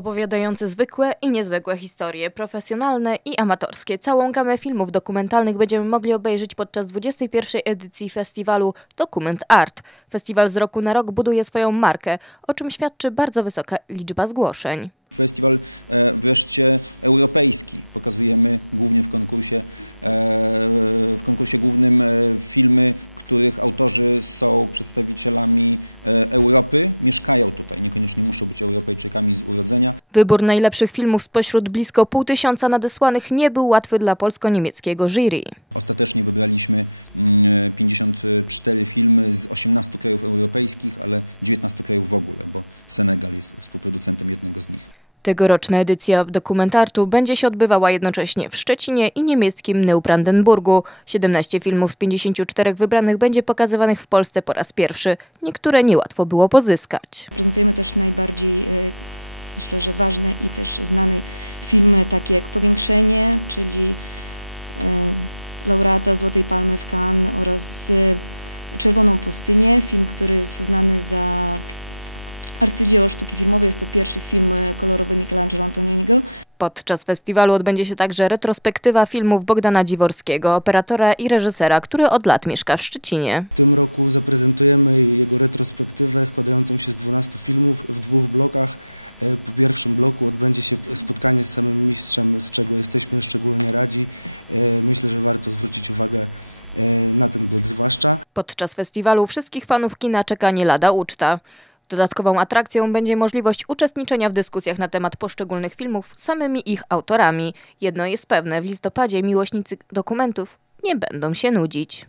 opowiadające zwykłe i niezwykłe historie, profesjonalne i amatorskie. Całą gamę filmów dokumentalnych będziemy mogli obejrzeć podczas 21. edycji festiwalu Dokument Art. Festiwal z roku na rok buduje swoją markę, o czym świadczy bardzo wysoka liczba zgłoszeń. Wybór najlepszych filmów spośród blisko pół tysiąca nadesłanych nie był łatwy dla polsko-niemieckiego jury. Tegoroczna edycja dokumentartu będzie się odbywała jednocześnie w Szczecinie i niemieckim Neubrandenburgu. 17 filmów z 54 wybranych będzie pokazywanych w Polsce po raz pierwszy. Niektóre niełatwo było pozyskać. Podczas festiwalu odbędzie się także retrospektywa filmów Bogdana Dziworskiego, operatora i reżysera, który od lat mieszka w Szczecinie. Podczas festiwalu wszystkich fanów kina czeka nie lada uczta. Dodatkową atrakcją będzie możliwość uczestniczenia w dyskusjach na temat poszczególnych filmów z samymi ich autorami. Jedno jest pewne, w listopadzie miłośnicy dokumentów nie będą się nudzić.